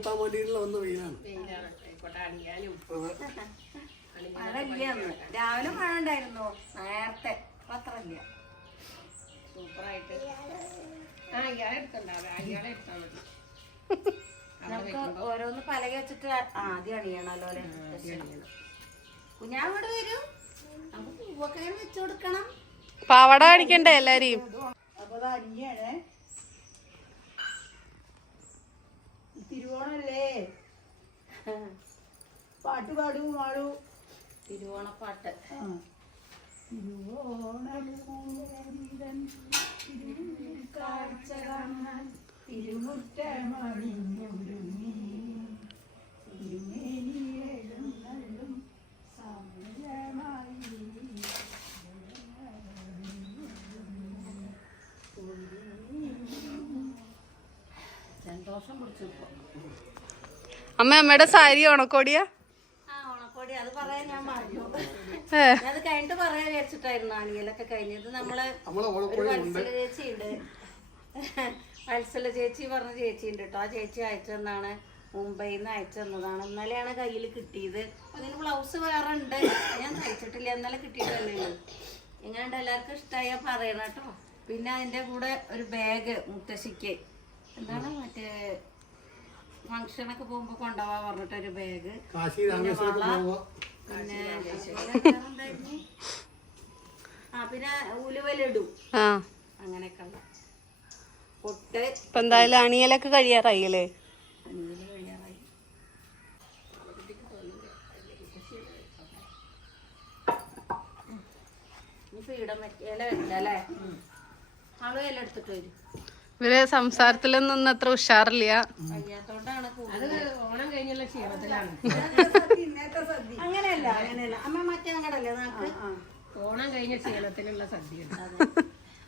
എത്താൻ വേണ്ടിയിട്ടുള്ള ഒന്ന് വെയിലാണ്. മഴ ഇല്ല അന്ന് രാവിലെ മഴ ഉണ്ടായിരുന്നു. നേരത്തെ. പത്രമില്ല സൂപ്പറായിട്ട്. ആ ഇയാളെ എടുക്കണ്ടാവേ ഇയാളെ എടുത്താൽ മതി. നമുക്ക് ഓരോന്ന് പലക വെച്ചിട്ട് ആദ്യം അണിയണല്ലോ അല്ലേ? കുഞ്ഞാവോട് വരൂ? നമുക്ക് പൂവൊക്കെ വെച്ചു കൊടുക്കണം. പാവട കാണിക്കണ്ടേ എല്ലാരെയും? അപ്പൊ അത് അനിയാണ് തിരുവോണല്ലേ? പാട്ട് പാടൂ ആളു. തിരുവോണപ്പാട്ട്. തിരുക്കാഴ്ച കാണാൻ തിരുമുറ്റമണിഞ്ഞൊരുങ്ങി തിരുമേനിയേഴും നല്ലും സമയമായി സന്തോഷം പിടിച്ചു ഇപ്പൊ അമ്മ അമ്മയുടെ സാരി ഉണക്കോടിയാ ആ ഓണക്കോടി. അത് പറയാൻ ഞാൻ മറന്നു. ഞാൻ അത് കഴിഞ്ഞിട്ട് പറയാൻ വിചാരിച്ചിട്ടായിരുന്നു അണിയലൊക്കെ കഴിഞ്ഞത്. നമ്മൾ നമ്മളെ ഒരു വത്സല ചേച്ചി ഉണ്ട്. വത്സല ചേച്ചി പറഞ്ഞ ചേച്ചി ഉണ്ട് കേട്ടോ ആ ചേച്ചി അയച്ചു തന്നാണ്. മുംബൈയിൽ നിന്ന് അയച്ചു തന്നതാണ്. ഇന്നലെയാണ് കയ്യിൽ കിട്ടിയത്. അതിന് ബ്ലൗസ് വേറെ ഉണ്ട്. ഞാൻ തയ്ച്ചിട്ടില്ല. ഇന്നലെ കിട്ടിയിട്ടല്ലേ ഉള്ളൂ എങ്ങനെയുണ്ട് എല്ലാവർക്കും ഇഷ്ടമായ പറയണം കേട്ടോ പിന്നെ അതിന്റെ കൂടെ ഒരു ബാഗ് മുത്തശ്ശിക്ക്. എന്താണ് മറ്റേ ഫംഗ്ഷനൊക്കെ പോകുമ്പോ കൊണ്ടുപോവാ പറഞ്ഞിട്ടൊരു ബാഗ് കാശി രാമേശ്വരത്ത് പോകുമ്പോ പിന്നെ ആ പിന്നെ ഉലുവലിടും ആ. അങ്ങനെയൊക്കെ ഉള്ള. പൊട്ട്. ഇപ്പൊ എന്തായാലും അണിയലൊക്കെ കഴിയാറായി അല്ലേ? ഇനിയിപ്പോ ഇടം ഇല വെക്കാം ആളും ഇല എടുത്തിട്ട് വരും. ഇവർ സംസാരത്തിലൊന്നും അത്ര ഉഷാറില്ല. അത് ഓണം കഴിഞ്ഞുള്ള ക്ഷീണത്തിലാണ്. ഇന്നത്തെ സദ്യ അങ്ങനെയല്ല അങ്ങനെയല്ല. അമ്മ മറ്റേ അങ്ങടല്ലേ നാക്ക്? ഓണം കഴിഞ്ഞ ക്ഷീണത്തിനുള്ള സദ്യയാണ് അതെ.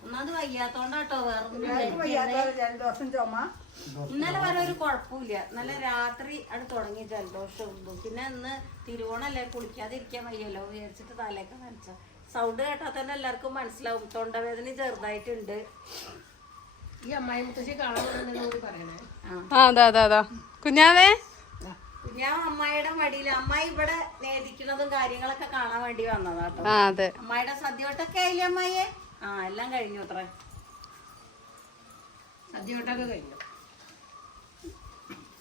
ഒന്നാമത് വയ്യാത്തോണ്ടാട്ടോ വേറെ വയ്യാത്ത ജലദോഷം ചുമ. ഇന്നലെ വരെ ഒരു കുഴപ്പമില്ല നല്ല രാത്രി അത് തുടങ്ങി ജലദോഷം പിന്നെ ഇന്ന് തിരുവോണല്ലേ കുളിക്കാതിരിക്കാൻ വയ്യല്ലോ വിചാരിച്ചിട്ട് തലയൊക്കെ നനച്ച സൗണ്ട് കേട്ടാൽ തന്നെ എല്ലാവർക്കും മനസ്സിലാവും. തൊണ്ടവേദന ചെറുതായിട്ടുണ്ട്. ആ അതാ അതാ അതാ. കുഞ്ഞാവേ? ഞാൻ അമ്മായിയുടെ മടിയിൽ അമ്മായി ഇവിടെ നേദിക്കുന്നതും കാര്യങ്ങളൊക്കെ കാണാൻ വേണ്ടി വന്നതാട്ടോ ആ അതെ. അമ്മായിയുടെ സദ്യവട്ടൊക്കെ ആയില്ലേ അമ്മായിയെ? ആ എല്ലാം കഴിഞ്ഞു അത്ര. സദ്യവട്ടൊക്കെ കഴിഞ്ഞു.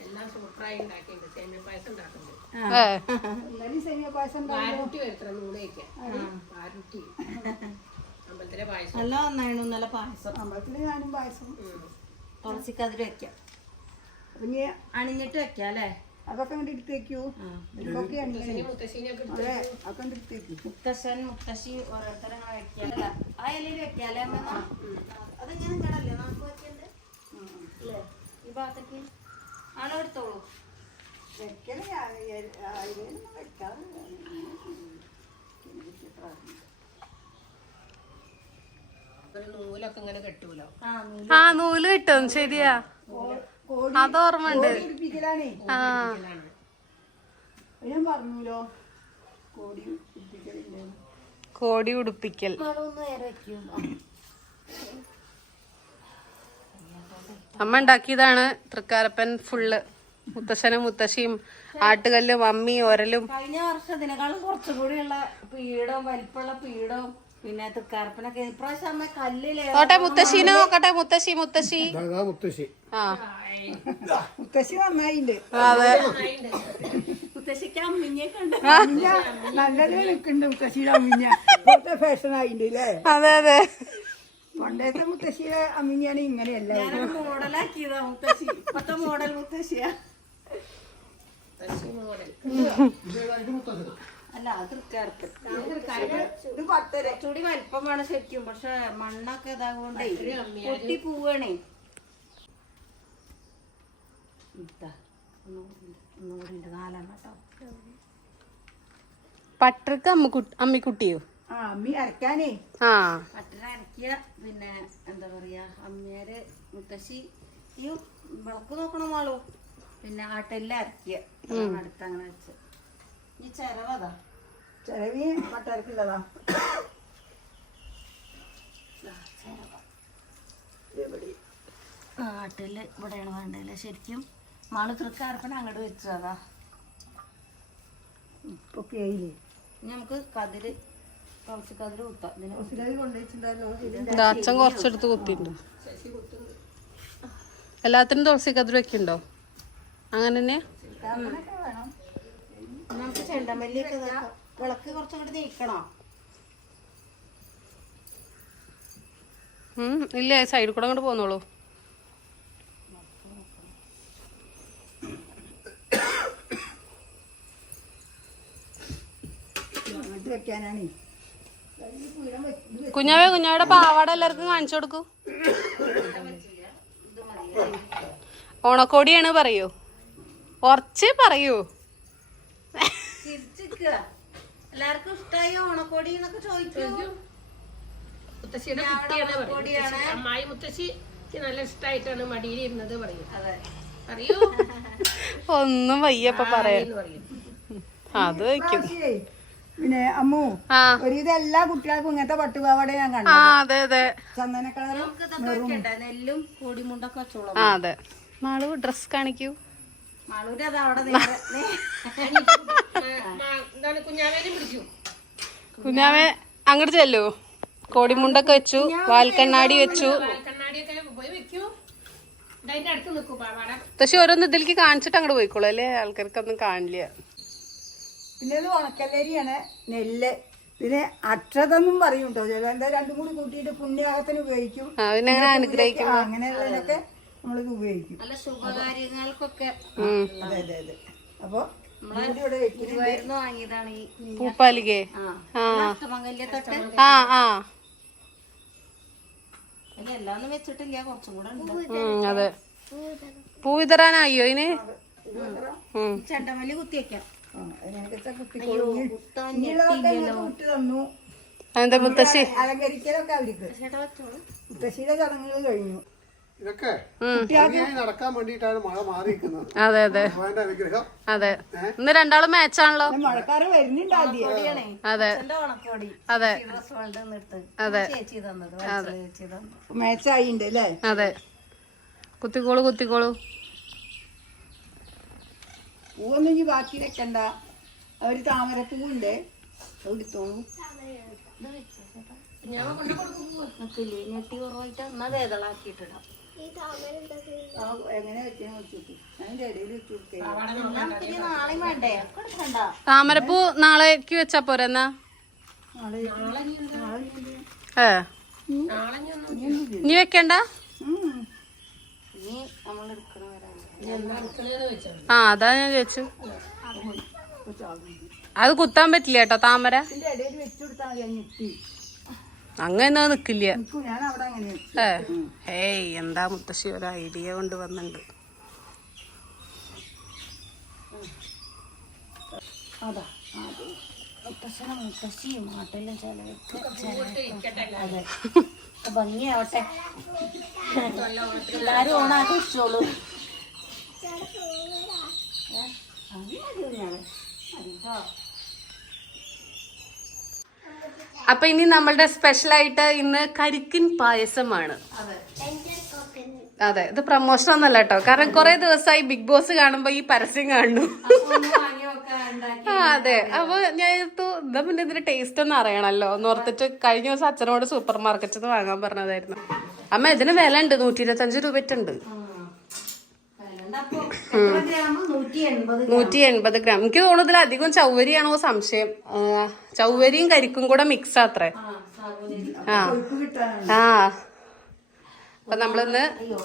എല്ലാം സൂപ്പറായി ഉണ്ടാക്കിയിട്ടുണ്ട്. സേമിയ പായസം ഉണ്ടാക്കുന്നുണ്ട് സേമിയ പായസം പാരുട്ടി വരുത്തണം നൂൽ വയ്ക്കാൻ പാരുട്ടി. അമ്പലത്തിലെ പായസം. നല്ല നന്നായിരുന്നു. നല്ല പായസം. അമ്പലത്തിൽ ഞാനും പായസം. തുളസിക്കതിര് വെക്കാം. ഇനി അണിഞ്ഞിട്ട് വെക്കാം അല്ലേ? അതൊക്കെ കണ്ട് എടുത്തേക്കൂ ഇതൊക്കെ എടുത്ത് അതെ അതൊക്കെ കണ്ട് എടുത്തേക്കൂ മുത്തശ്ശൻ മുത്തശ്ശി ഓരോരുത്തരെ അങ്ങനെ വെക്കാല്ല ആ ഇലയിൽ വെക്കാല്ലേ അമ്മ? എന്നാ? കടല്ലേ നമുക്ക് വെക്കണ്ടേ? അല്ലേ? ഈ ഭാഗത്തേക്ക്. ആണോ എടുത്തോളൂ. വെക്കലേ വെക്കാതെ നൂലൊക്കെ ഇങ്ങനെ കെട്ടൂലോ? ആ നൂൽ. കിട്ടും. ശരിയാ. അത് ആ. ഞാൻ പറഞ്ഞല്ലോ കോടി ഉടുപ്പിക്കൽ. അമ്മ ഉണ്ടാക്കിയതാണ് തൃക്കാരപ്പൻ ഫുള്ള്. മുത്തശ്ശനും മുത്തശ്ശിയും ആട്ടുകല്ലും അമ്മിയും ഒരലും. കഴിഞ്ഞ വർഷം ഇതിനേക്കാളും കുറച്ചുകൂടി ഉള്ള പീഠവും വലിപ്പമുള്ള പീഠവും പിന്നെ തൃക്കാർപ്പനൊക്കെ. ഇപ്രാവശ്യം അമ്മ കല്ലിലേ നോട്ടെ മുത്തശ്ശീനെ നോക്കട്ടെ മുത്തശ്ശി മുത്തശ്ശി. മുത്തശ്ശി. ആ. മുത്തശ്ശി നന്നായിണ്ട്. അതെ. മുത്തശ്ശിക്ക് അമ്മിഞ്ഞെ കണ്ട് അമ്മിഞ്ഞ നല്ലത് നിൽക്കുന്നുണ്ട് മുത്തശ്ശിയുടെ അമ്മിഞ്ഞ ഇപ്പോഴത്തെ ഫാഷൻ ആയിണ്ട് അല്ലേ അതെ അതെ. പണ്ടത്തെ മുത്തശ്ശിയുടെ അമ്മിഞ്ഞാണ് ഇങ്ങനെയല്ല? മോഡലാക്കിയതാ മുത്തശ്ശി. ഇപ്പത്തെ മോഡൽ മുത്തശ്ശിയാ. മുത്തശ്ശി മോഡൽ അല്ല അത് ഇത് പത്തര കുറച്ചുകൂടി വലിപ്പം വേണം ശരിക്കും. പക്ഷെ മണ്ണൊക്കെ ഇതാകൊണ്ടേ പൊട്ടി പോവാണേ. പട്ടർക്ക് അമ്മക്കുട്ടി അമ്മിക്കുട്ടിയോ ആ അമ്മി അരക്കാനേ ആ. പട്ടറ അരക്കിയ പിന്നെ എന്താ പറയാ അമ്മേര് മുത്തശ്ശി ഈ വിളക്ക് നോക്കണമാളോ പിന്നെ ആട്ടെല്ലാം അരക്കിയ അടുത്തങ്ങനെ വെച്ച്. ഈ പത്തരക്കുള്ളതാ ആട്ടിൽ ഇവിടെയാണ് വേണ്ടല്ലേ ശരിക്കും മാൾ അങ്ങോട്ട് വെച്ചതാ. ഇപ്പൊ കേയില്ലേ ഇനി നമുക്ക് കതിര് കുറച്ച് കതിര് കുത്താം. ഇതിന് അച്ഛൻ കുറച്ചെടുത്ത് കുത്തിണ്ട് എല്ലാത്തിനും തുളസി കതിര് വെക്കുന്നുണ്ടോ? അങ്ങനെ തന്നെ നമുക്ക് ചെണ്ടമല്ലിയൊക്കെ. വിളക്ക് കൂടി നീക്കണോ? ഇല്ല സൈഡിൽ കൂടെ അങ്ങോട്ട് പോന്നോളൂ. കുഞ്ഞാവേ കുഞ്ഞാവിടെ പാവാട എല്ലാവർക്കും കാണിച്ചു കൊടുക്കൂ. ഓണക്കോടിയാണ് പറയൂ. കുറച്ച് പറയൂ. ചിരിച്ചിക്കുക എല്ലാവർക്കും ഇഷ്ടമായി ഓണക്കോടി എന്നൊക്കെ ചോദിച്ചു മുത്തശ്ശിയുടെ കുട്ടിയാണ് പറയുന്നത് അമ്മായി മുത്തശ്ശിക്ക് നല്ല ഇഷ്ടമായിട്ടാണ് മടിയിലിരുന്നത് പറയും. അതെ. അറിയൂ ഒന്നും വയ്യപ്പ പറയാൻ. പറയും. അത് വയ്ക്കും. പിന്നെ അമ്മു ഒരു എല്ലാ കുട്ടികൾക്കും ഇങ്ങനത്തെ പട്ടുപാവാട ഞാൻ കണ്ടു അതെ അതെ. ചന്ദന കളറും നെല്ലും കോടിമുണ്ടൊക്കെ അതെ. മാളു ഡ്രസ് കാണിക്കൂ. മാളൂര് അത് അവിടെ കുഞ്ഞാവേ അങ്ങോട്ട് ചെല്ലു. കോടിമുണ്ടൊക്കെ വെച്ചു വാൽക്കണ്ണാടി വെച്ചു. പക്ഷെ ഓരോന്ന് ഇതിലേക്ക് കാണിച്ചിട്ട് അങ്ങോട്ട് പോയിക്കോളൂ അല്ലേ? ആൾക്കാർക്കൊന്നും കാണില്ല. പിന്നെ ഇത് ഉണക്കല്ലരിയാണ് നെല്ല്. പിന്നെ അക്ഷതെന്നും പറയും കേട്ടോ ചില എന്താ രണ്ടും കൂടി കൂട്ടിയിട്ട് പുണ്യാഹത്തിന് ഉപയോഗിക്കും. അങ്ങനെയുള്ളതിനൊക്കെ നമ്മളിത് ഉപയോഗിക്കും. നല്ല ശുഭകാര്യങ്ങൾക്കൊക്കെ അതെ അതെ അതെ. അപ്പൊ ഇതുകൂടി ഇവിടെ വെക്കും വാങ്ങിയതാണ് ഈ പൂപ്പാലികേ. ആ. ആ. അതെ. പൂ വിതറാനായോ ഇതിന്. ചെണ്ടമല്ലി തന്നു എന്താ മുത്തശ്ശി? അലങ്കരിക്കലൊക്കെ അവർക്ക് മുത്തശ്ശിയുടെ ചടങ്ങുകൾ കഴിഞ്ഞു. ഇതൊക്കെ നടക്കാൻ വേണ്ടിയിട്ടാണ് മഴ മാറിയിരിക്കുന്നത്. അതെ അതെ. ഭഗവാന്റെ അനുഗ്രഹം. അതെ. ഇന്ന് രണ്ടാളും മാച്ചാണല്ലോ മഴക്കാറ് വരുന്നുണ്ട് അതെ. അതെ. അതെ. ചേച്ചി തന്നത് വത്സല ചേച്ചി തന്നത് മാച്ചായിണ്ട് അല്ലേ? അതെ. കുത്തിക്കോളൂ കുത്തിക്കോളൂ. പൂവൊന്നും ഇനി ബാക്കി വെക്കണ്ട. ഒരു താമരപ്പൂവുണ്ട്. എടുത്തോളൂ. ഞെട്ടി കുറവായിട്ട് വേദളാക്കിയിട്ടിടാം ഇടയിൽ വെച്ചു കൊടുക്കേ എല്ലാം പിന്നെ നാളെ വേണ്ടേ കൊടുക്കണ്ട താമരപ്പൂ നാളേക്ക് വെച്ചാ പോരെ എന്നാ? ഏ. ഇനി വെക്കണ്ട? ആ അതാ ഞാൻ ചോദിച്ചു അത് കുത്താൻ പറ്റില്ല കേട്ടോ താമര. വെച്ചു കൊടുത്താൽ അങ്ങനെ നിക്കില്ല. അങ്ങനെ ഏയ് എന്താ മുത്തശ്ശി ഒരു ഐഡിയ കൊണ്ട് വന്നിട്ടുണ്ട് അതാ മുത്തശ്ശനും മുത്തശ്ശിയും ആട്ടെല്ലാം ചിലവർക്ക് അതെ. ഭംഗിയാവട്ടെ. എല്ലാരും ഓണാഘോഷിച്ചോളൂ അപ്പൊ ഇനി നമ്മളുടെ സ്പെഷ്യൽ ആയിട്ട് ഇന്ന് കരിക്കിൻ പായസമാണ്. അതെ. ഇത് പ്രൊമോഷൻ ഒന്നല്ല കേട്ടോ കാരണം കുറെ ദിവസമായി ബിഗ് ബോസ് കാണുമ്പോ ഈ പരസ്യം കാണുന്നു. ആ അതെ. അപ്പൊ ഞാൻ ഇതാ പിന്നെ ഇതിന്റെ ടേസ്റ്റ് ഒന്ന് അറിയണല്ലോ. എന്ന് ഓർത്തിട്ട് കഴിഞ്ഞ ദിവസം അച്ഛനോട് സൂപ്പർ മാർക്കറ്റിൽ നിന്ന് വാങ്ങാൻ പറഞ്ഞതായിരുന്നു. അമ്മ ഇതിന് വില ഉണ്ട്. നൂറ്റി ഇരുപത്തി അഞ്ച് രൂപ എൺപത് നൂറ്റി എൺപത് ഗ്രാം. എനിക്ക് തോന്നുന്നതിൽ അധികം ചൗവരിയാണോ സംശയം. ചൗവരിയും കരിക്കും കൂടെ മിക്സ് അത്രേ. ആ ആ. അപ്പൊ നമ്മളിന്ന്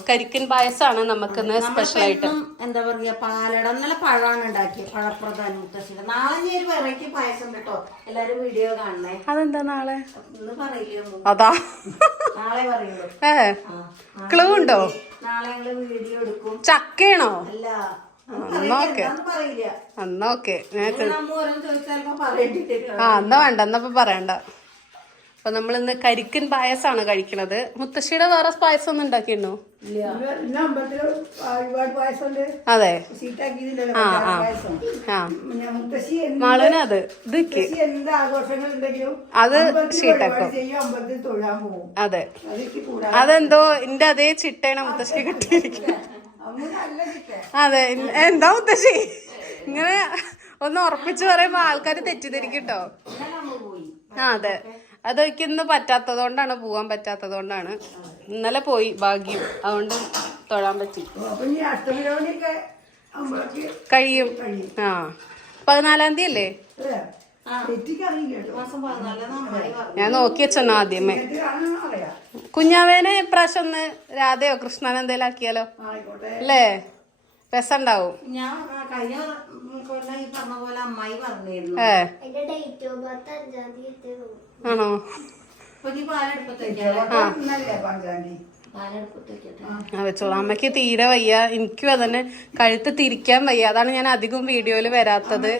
കരിക്കൻ പായസമാണ് നമുക്കിന്ന് സ്പെഷ്യൽ ആയിട്ട്. എന്താ പറയാ പാലട നല്ല പഴമാണ് ഉണ്ടാക്കിയത് പഴപ്രധാനം മുത്തശ്ശിയുടെ. നാളെ ഞാൻ ഒരു വെറൈറ്റി പായസം കേട്ടോ എല്ലാരും വീഡിയോ കാണണേ. അതെന്താ നാളെ? അതാ. നാളെ പറയുള്ളൂ. ഏ. ക്ലൂ ഉണ്ടോ? നാളെ ഞങ്ങൾ വീഡിയോ എടുക്കും. ചക്കയാണോ? അല്ല അന്നോക്കെ ആ എന്നാ വേണ്ട എന്നപ്പോ പറയണ്ട. അപ്പൊ നമ്മൾ ഇന്ന് കരിക്കൻ പായസമാണ് കഴിക്കണത്. മുത്തശ്ശിയുടെ വേറെ പായസം ഒന്നും ഉണ്ടാക്കിയിരുന്നോ ഇന്ന് അമ്പലത്തിൽ ഒരുപാട് പായസം ഉണ്ട് അതെ ആ. പായസം. ആ. മാളുവിന് അത് ഇത് മുത്തശ്ശി ആഘോഷങ്ങൾ ഉണ്ടെങ്കിലും അത് ഷീട്ടാക്കും. അതെ. അതെന്തോ എന്റെ അതേ ചിട്ടയാണ് മുത്തശ്ശി കിട്ടിയിരിക്കുന്നത് അപ്പൊ നല്ല കിട്ടേ അതെ എന്താ മുത്തശ്ശി? ഇങ്ങനെ ഒന്ന് ഉറപ്പിച്ചു പറയുമ്പോ ആൾക്കാർ തെറ്റിദ്ധരിക്കട്ടോ ആ അതെ. അതൊക്കെ ഇന്ന് പറ്റാത്തത് കൊണ്ടാണ് പോവാൻ പറ്റാത്തത് കൊണ്ടാണ് ഇന്നലെ പോയി ഭാഗ്യം. അതുകൊണ്ട് തൊഴാൻ പറ്റി. കഴിയും. ആ. പതിനാലാം തീയതി അല്ലേ? ഞാൻ നോക്കി വെച്ചെന്നാ ആദ്യമേ. കുഞ്ഞാവേനെ ഇപ്രാവശ്യം ഒന്ന് രാധയോ കൃഷ്ണനോ എന്തേലും ആക്കിയാലോ? അല്ലേ? രസണ്ടാവും ഞാൻ ആണോ? ആ. വെച്ചോളൂ. അമ്മയ്ക്ക് തീരെ വയ്യ. എനിക്കും അതന്നെ കഴുത്ത് തിരിക്കാൻ വയ്യ. അതാണ് ഞാൻ അധികം വീഡിയോയിൽ വരാത്തത്.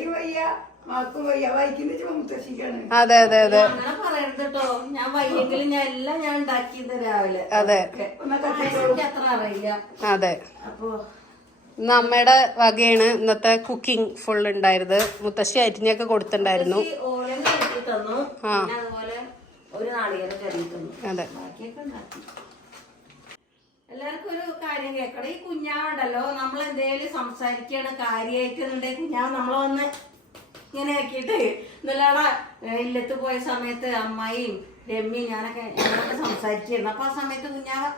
അതെ അതെ അതെ. അതെ. അതെ. അപ്പൊ ഇന്ന് അമ്മയുടെ വകയാണ് ഇന്നത്തെ കുക്കിംഗ് ഫുൾ ഉണ്ടായിരുന്നത്. മുത്തശ്ശി അരിഞ്ഞൊക്കെ കൊടുത്തിട്ടുണ്ടായിരുന്നു. തന്നു. ആ. അതെ. എല്ലാവർക്കും ഒരു കാര്യം കേൾക്കണം. ഈ കുഞ്ഞാവുണ്ടല്ലോ നമ്മൾ എന്തേലും സംസാരിക്കണ കാര്യമായിട്ടുണ്ടെങ്കിൽ കുഞ്ഞാവ് നമ്മളെ വന്ന് ഇങ്ങനെ ആക്കിയിട്ട് ഇന്നലാടെ ഇല്ലത്ത് പോയ സമയത്ത് അമ്മായിയും രമ്യയും ഞാനൊക്കെ ഞങ്ങളൊക്കെ സംസാരിച്ചിരുന്നു. അപ്പൊ ആ സമയത്ത് കുഞ്ഞാവ്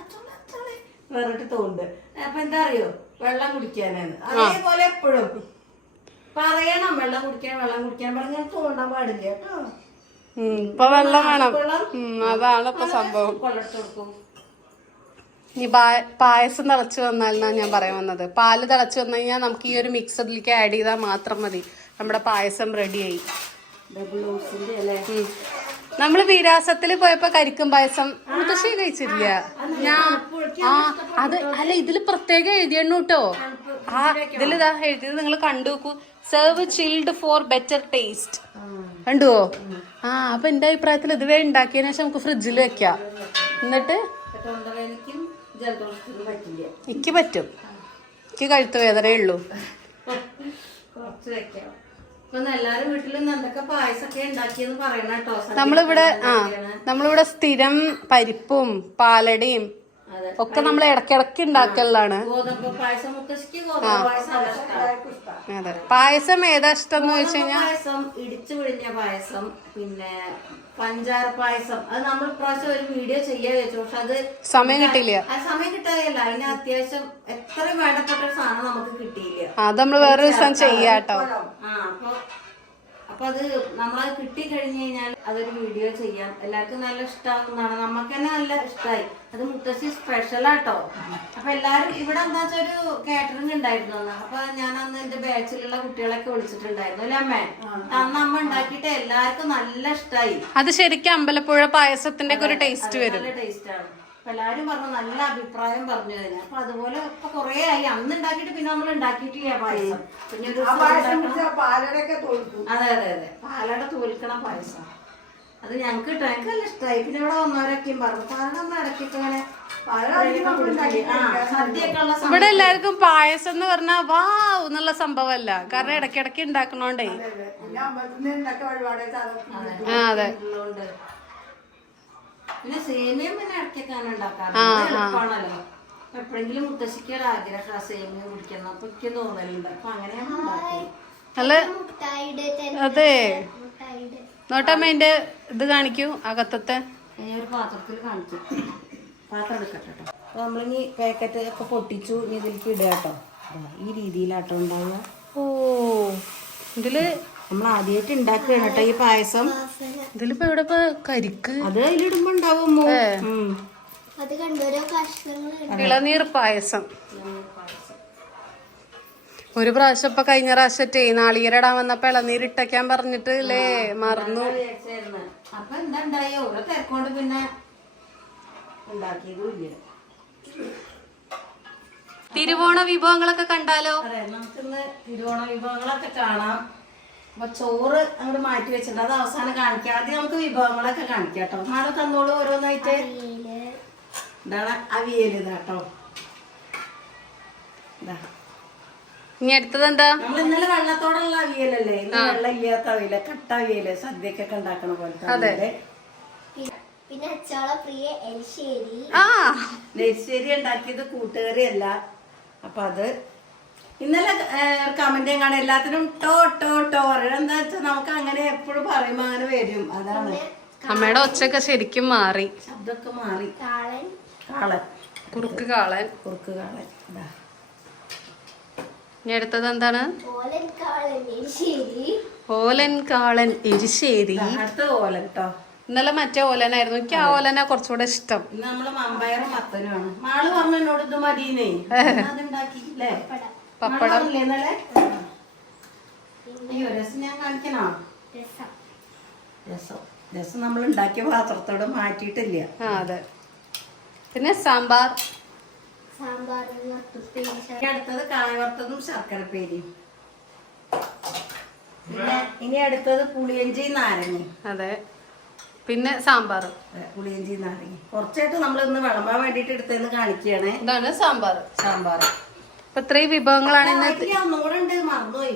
അച്ചോളെ അച്ചോളെ വേറിട്ട് തോണ്ട് അപ്പൊ എന്താ അറിയോ? വെള്ളം കുടിക്കാനാണ്. അതേപോലെ എപ്പോഴും പറയണം വെള്ളം കുടിക്കാൻ വെള്ളം കുടിക്കാൻ പറഞ്ഞാൽ തോന്നാൻ പാടില്ല കേട്ടോ. ഇപ്പൊ വെള്ളം വേണം. അതാണ് ഇപ്പൊ സംഭവം. ഈ പായസം തിളച്ചു വന്നാലെന്നാണ് ഞാൻ പറയാൻ വന്നത്. പാൽ തിളച്ചു വന്നു കഴിഞ്ഞാൽ നമുക്ക് ഈ ഒരു മിക്സറിലേക്ക് ആഡ് ചെയ്താൽ മാത്രം മതി. നമ്മുടെ പായസം റെഡിയായി നമ്മൾ വിരാസത്തിൽ പോയപ്പോ കരിക്കും പായസം. മുത്തശ്ശി കഴിച്ചില്ല ഞാൻ ആ അത് അല്ല ഇതിൽ പ്രത്യേകം എഴുതിയണ്ണു കേട്ടോ ആ ഇതിൽ ഇതാ എഴുതിയത് നിങ്ങൾ കണ്ടു നോക്കൂ. Serve chilled for better taste കണ്ടുവോ? ആ അപ്പൊ എന്റെ അഭിപ്രായത്തിൽ ഇതുവരെ ഉണ്ടാക്കിയതിനു ശേഷം നമുക്ക് ഫ്രിഡ്ജിൽ വെക്കാം. എന്നിട്ട് എനിക്ക് പറ്റും. എനിക്ക് കഴുത്ത് വേദനയേ ഉള്ളൂ. നമ്മളിവിടെ ആ നമ്മളിവിടെ സ്ഥിരം പരിപ്പും പാലടയും ഒക്കെ നമ്മൾ ഇടക്കിടക്ക് ഉണ്ടാക്കലാണ് പായസം അതെ. ഏതാ ഇഷ്ടം എന്ന് വെച്ച് കഴിഞ്ഞാൽ പായസം ഇടിച്ചു പിഴിഞ്ഞ പായസം പിന്നെ പഞ്ചാര പായസം. അത് നമ്മൾ ഇപ്രാവശ്യം ഒരു വീഡിയോ ചെയ്യാ വെച്ചു പക്ഷെ അത് സമയം കിട്ടില്ല സമയം കിട്ടാറില്ല. അതിന് അത്യാവശ്യം എത്രയും വേണ്ടപ്പെട്ട ഒരു സാധനം നമുക്ക് കിട്ടിയില്ല. അത് നമ്മൾ വേറെ ദിവസം ചെയ്യാട്ടോ. ആ അപ്പൊ അപ്പൊ അത് നമ്മളത് കിട്ടി കഴിഞ്ഞു കഴിഞ്ഞാൽ അതൊരു വീഡിയോ ചെയ്യാം. എല്ലാവർക്കും നല്ല ഇഷ്ടമാകുന്നതാണ് നമുക്ക് തന്നെ നല്ല ഇഷ്ടമായി അത് മുത്തശ്ശി സ്പെഷ്യൽ ആട്ടോ. അപ്പൊ എല്ലാരും ഇവിടെ എന്താ വെച്ചാൽ ഒരു കാറ്ററിംഗ് ഉണ്ടായിരുന്നു അന്ന്. അപ്പൊ ഞാൻ അന്ന് എന്റെ ബാച്ചിലുള്ള കുട്ടികളൊക്കെ വിളിച്ചിട്ടുണ്ടായിരുന്നു അല്ലേ അമ്മേ? അന്ന് അമ്മ ഉണ്ടാക്കിയിട്ട് എല്ലാവർക്കും നല്ല ഇഷ്ടമായി അത് ശരിക്കും അമ്പലപ്പുഴ പായസത്തിന്റെ ഒക്കെ ഒരു ടേസ്റ്റ് വരും. നല്ല ടേസ്റ്റ് ആണ്. എല്ലാരും പറഞ്ഞു നല്ല അഭിപ്രായം പറഞ്ഞു അതിന് അപ്പൊ അതുപോലെ ഇപ്പൊ കൊറേ ആയി. അന്ന് ഉണ്ടാക്കിയിട്ട് പിന്നെ നമ്മൾ ഉണ്ടാക്കിയിട്ടില്ല പായസം. പിന്നെ ഒരു പാലടയൊക്കെ അതെ അതെ അതെ. പാലട തോൽക്കണ പായസം. അത് ഞങ്ങൾക്ക് കിട്ടും. എനിക്ക് നല്ല ഇഷ്ടമായി പിന്നെ ഇവിടെ വന്നവരൊക്കെയും പറഞ്ഞു പാലട ഒന്ന് ഇടയ്ക്കൊക്കെ ഇങ്ങനെ ഇവിടെ എല്ലാവർക്കും പായസം എന്ന് പറഞ്ഞാൽ വാ എന്നുള്ള സംഭവല്ല കാരണം ഇടക്കിടക്ക് ഉണ്ടാക്കണോണ്ടേ. അതെ. പിന്നെ സേമിയം പിന്നെ ഇടയ്ക്കൊക്കെ അങ്ങനെ ഉണ്ടാക്കാറുണ്ട്. എളുപ്പമാണല്ലോ എപ്പോഴെങ്കിലും മുത്തശ്ശിക്ക് ഒരു ആഗ്രഹം സേമിയ കുടിക്കണം. അപ്പൊ എനിക്ക് തോന്നലുണ്ട്. അപ്പൊ അങ്ങനെയാണ് ഉണ്ടാക്കുന്നത് അതെ. നോട്ടമ്മ അതിന്റെ ഇത് കാണിക്കൂ അകത്തത്തെ. ഞാൻ ഒരു പാത്രത്തിൽ കാണിച്ചു. പാത്രം എടുക്കട്ടെ കേട്ടോ അപ്പൊ നമ്മളിനി പാക്കറ്റ് ഒക്കെ പൊട്ടിച്ചു. ഇനി ഇതിലേക്ക് ഇടുക കേട്ടോ ഈ രീതിയിലാട്ടോ ഉണ്ടാവുക. ഓ ഇതിൽ നമ്മൾ ആദ്യമായിട്ട് ഉണ്ടാക്കുകയാണ് കേട്ടോ ഈ പായസം. ഇതിലിപ്പോ ഇവിടെ കരിക്ക്? അത് അതിലിടുമ്പോ ഉണ്ടാവും ഇളനീർ പായസം. ഒരു പ്രാവശ്യം ഇപ്പൊ കഴിഞ്ഞ പ്രാവശ്യത്തെ നാളികേരിടാൻ വന്നപ്പോ ഇളനീർ ഇട്ടയ്ക്കാൻ പറഞ്ഞിട്ട് അല്ലേ മറന്നു. ഞാൻ വിചാരിച്ചായിരുന്നു. അപ്പൊ എന്താ ഉണ്ടായി? ഓരോ തിരക്കൊണ്ട് പിന്നെ ഉണ്ടാക്കിയതും തിരുവോണ വിഭവങ്ങളൊക്കെ കണ്ടാലോ? അതെ നമുക്കിന്ന് തിരുവോണ വിഭവങ്ങളൊക്കെ കാണാം. അപ്പൊ ചോറ് അങ്ങോട്ട് മാറ്റി വെച്ചിട്ടുണ്ട്. അത് അവസാനം കാണിക്കാം. ആദ്യം നമുക്ക് വിഭവങ്ങളൊക്കെ കാണിക്കാം കേട്ടോ നാളെ തന്നോളൂ ഓരോന്നായിട്ട്. ഇതാണ് അവിയൽ ഇതാട്ടോ ഇതാ ഇനി അടുത്തത് എന്താ? നമ്മൾ ഇന്നലെ വെള്ളത്തോടുള്ള അവിയലല്ലേ ഇന്ന് വെള്ളം ഇല്ലാത്ത അവിയൽ കട്ട അവിയൽ സദ്യക്കൊക്കെ ഉണ്ടാക്കണ പോലത്തെ പിന്നെ അച്ചാള പ്രിയ എരിശ്ശേരി എരിശ്ശേരി ഉണ്ടാക്കിയത് കൂട്ടുകറിയല്ല. അപ്പൊ അത് ഇന്നലെ കമന്റ് കാണാൻ എല്ലാത്തിനും ടോ ടോ ടോ എന്താ വെച്ചാൽ നമുക്ക് അങ്ങനെ എപ്പോഴും പറയും അങ്ങനെ വരും. അതാണ്. അമ്മയുടെ ഒച്ചയൊക്കെ ശരിക്കും മാറി. ശബ്ദമൊക്കെ മാറി. കാളൻ. കാളൻ. കുറുക്ക് കാളൻ. കുറുക്ക് കാളൻ. ഇനി അടുത്തത് എന്താണ്? ഓലൻ കാളൻ ശരി ഓലൻ കാളൻ എരിശ്ശേരി. അടുത്ത ഓലൻ കേട്ടോ ഇന്നലെ മറ്റേ ഓലനായിരുന്നു. എനിക്ക് ആ ഓലന കുറച്ചുകൂടെ ഇഷ്ടം. നമ്മൾ മമ്പയറും മത്തനുമാണ്. മാൾ പറഞ്ഞു എന്നോട് ഇത് മതിയെന്നേ. അതുണ്ടാക്കി അല്ലേ പപ്പടം. ഇന്നലെ. അയ്യോ രസം ഞാൻ കാണിക്കണോ? രസം. രസം. നമ്മൾ ഉണ്ടാക്കിയ പാത്രത്തോട് മാറ്റിയിട്ടില്ല. ആ അതെ. പിന്നെ സാമ്പാർ. അടുത്തത് കായവർത്തതും ശർക്കര ശർക്കരപ്പേരിയും പിന്നെ ഇനി അടുത്തത് പുളിയഞ്ചി നാരങ്ങ അതെ. പിന്നെ സാമ്പാർ. പുളിയഞ്ചി നാരങ്ങ കുറച്ചായിട്ട് നമ്മൾ ഇന്ന് വിളമ്പാൻ വേണ്ടിയിട്ട് എടുത്തതെന്ന് കാണിക്കുകയാണ്. ഇതാണ് സാമ്പാർ. സാമ്പാർ. അപ്പൊ ഇത്രയും വിഭവങ്ങളാണ്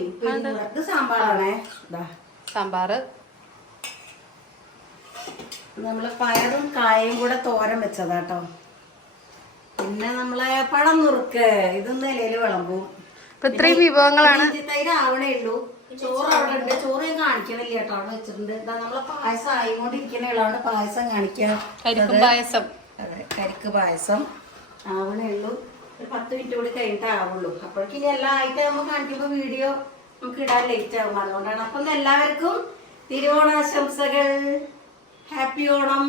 ഇന്ന് സാമ്പാറാണേ. സാമ്പാർ. നമ്മൾ പയറും കായയും കൂടെ തോരൻ വെച്ചതാട്ടോ പിന്നെ നമ്മളെ പഴം നുറുക്ക്. ഇതൊന്നും ഇലയിൽ വിളമ്പും. അപ്പൊ ഇത്രയും വിഭവങ്ങളാണ് തൈര് ആവണേ ഉള്ളൂ. ചോറ് അവിടെ ഉണ്ട്. ചോറ് ഞാൻ കാണിക്കണില്ല കേട്ടോ അവിടെ വെച്ചിട്ടുണ്ട്. നമ്മളെ പായസം ആയിക്കൊണ്ടിരിക്കണേ ഉള്ളതുകൊണ്ട് പായസം കാണിക്കാം. കരിക്കും പായസം. അതെ കരിക്ക് പായസം ആവണേ ഉള്ളൂ. ഒരു പത്ത് മിനിറ്റ് കൂടി കഴിഞ്ഞിട്ടേ ആവുള്ളൂ. അപ്പോഴേക്കും ഇനി എല്ലാം ആയിട്ട് നമ്മൾ കാണിക്കുമ്പോൾ വീഡിയോ നമുക്ക് ഇടാൻ ലേറ്റ് ആകും അതുകൊണ്ടാണ്. അപ്പം എല്ലാവർക്കും തിരുവോണാശംസകൾ. ഹാപ്പി ഓണം.